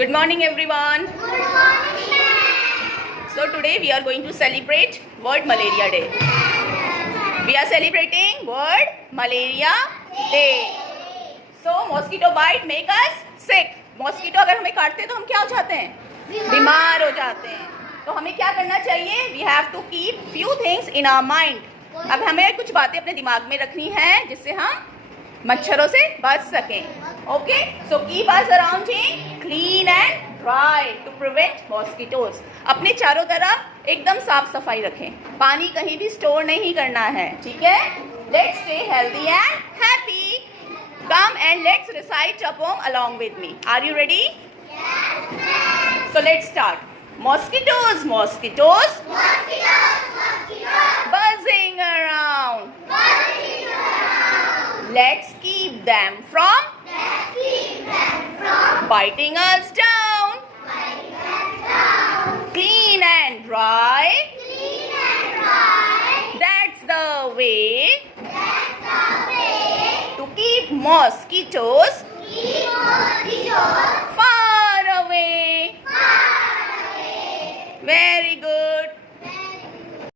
Good morning, everyone. Good morning, ma'am. So today we are going to celebrate World Malaria Day. We are celebrating World Malaria Day. So mosquito bite make us sick. Mosquito अगर हमें काटते हैं तो हम क्या हो जाते हैं? बीमार हो जाते हैं. तो हमें क्या करना चाहिए? We have to keep few things in our mind. अब हमें कुछ बातें अपने दिमाग में रखनी है जिससे हम मच्छरों से बच सकें. Okay, so keep us surrounding clean and dry to prevent mosquitoes. अपने चारों तरफ एकदम साफ सफाई रखें. पानी कहीं भी स्टोर नहीं करना है, ठीक है? Let's stay healthy and happy. Come and let's recite a poem along with me. Are you ready? Yes, ma'am. So let's start. Mosquitoes, mosquitoes, Mosquitoes, mosquitoes, buzzing around. buzzing around. Let's keep them from Let's keep them from biting us down. biting us down. Clean and dry. Clean and dry. That's the way That's the way to keep mosquitoes keep mosquitoes